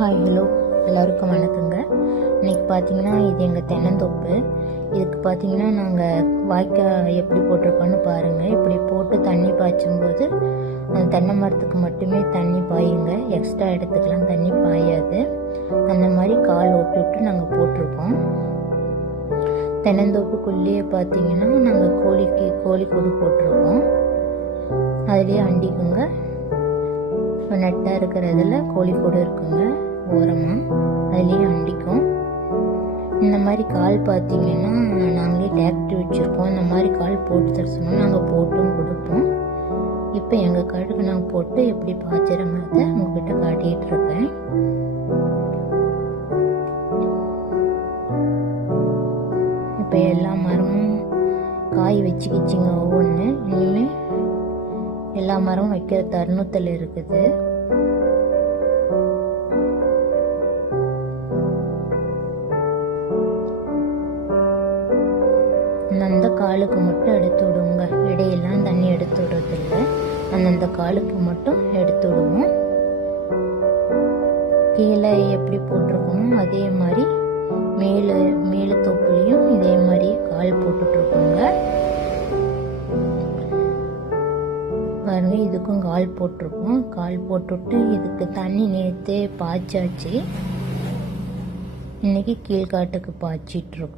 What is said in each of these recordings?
Hi hello. எல்லாருக்கும் வணக்கங்க. இன்னைக்கு பார்த்தீங்கன்னா இது எங்கள் தென்னந்தோப்பு. இதுக்கு பார்த்தீங்கன்னா நாங்கள் வாய்க்கால் எப்படி போட்டிருக்கோன்னு பாருங்கள் இப்படி போட்டு தண்ணி பாய்ச்சும் போது அந்த தென்னை மரத்துக்கு மட்டுமே தண்ணி பாயுங்க. எக்ஸ்ட்ரா இடத்துக்கெலாம் தண்ணி பாயாது. அந்த மாதிரி கால் ஓட்டு விட்டு நாங்கள் போட்டிருக்கோம். தென்னந்தோப்புக்குள்ளேயே பார்த்தீங்கன்னா நாங்கள் கோழிக்கு கோழி கூடு போட்டிருக்கோம். அதுலேயே அண்டிக்குங்க. நெட்டாக இருக்கிறதுல கோழி கூடு இருக்குங்க. ஓரமாக அதுலேயே அண்டிக்கும். இந்த மாதிரி கால் பார்த்தீங்கன்னா நாங்களே டேக்டர் வச்சுருக்கோம் இந்த மாதிரி கால் போட்டு தர சொன்னால் நாங்கள் போட்டும் கொடுப்போம். இப்போ எங்கள் காட்டுக்கு நாங்கள் போட்டு எப்படி பாய்ச்சிறங்கிறத உங்ககிட்ட காட்டிகிட்டு இருக்கேன். இப்போ எல்லா மரமும் காய் வச்சுக்கிச்சிங்க ஒவ்வொன்று இனிமேல் எல்லா மரமும் வைக்கிற தருணத்தில் இருக்குது. காலுக்கு மட்டும் எடுத்து விடுவோங்க. இடையெல்லாம் தண்ணி எடுத்து விடுறதில்ல. அந்தந்த காலுக்கு மட்டும் எடுத்து விடுவோம். கீழே எப்படி போட்டிருக்கோமோ அதே மாதிரி மேலே மேலே தொப்புலையும் இதே மாதிரி கால் போட்டுட்ருக்கோங்க. பாருங்க இதுக்கும் கால் போட்டிருக்கோம். கால் போட்டுட்டு இதுக்கு தண்ணி நேற்றே பாய்ச்சாச்சு. இன்னைக்கு கீழ்காட்டுக்கு பாய்ச்சிட்டு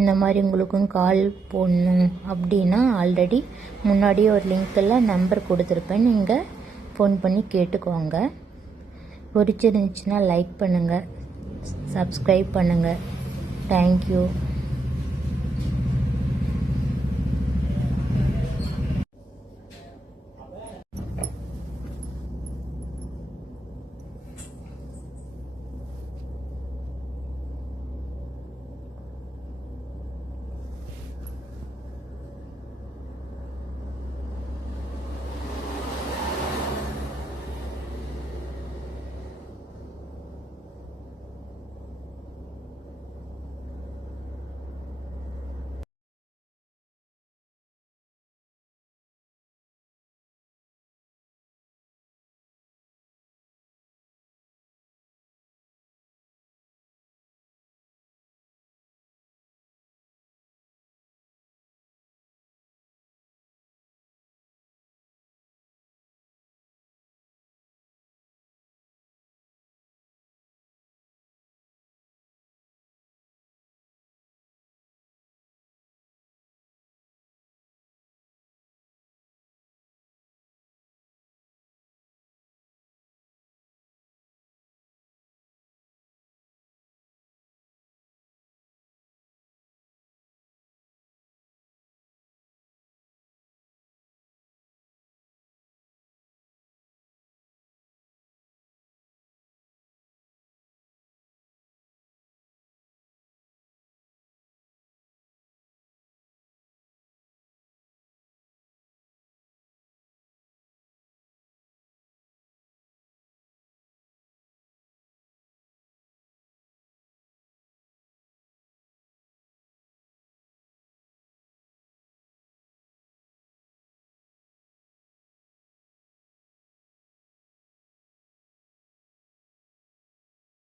இந்த மாதிரி உங்களுக்கும் கால் போடணும் அப்படின்னா ஆல்ரெடி முன்னாடியே ஒரு லிங்க்கில் நம்பர் கொடுத்துருப்பேன். நீங்கள் ஃபோன் பண்ணி கேட்டுக்கோங்க. பிடிச்சிருந்துச்சுன்னா லைக் பண்ணுங்கள் சப்ஸ்கிரைப் பண்ணுங்கள் தேங்க்யூ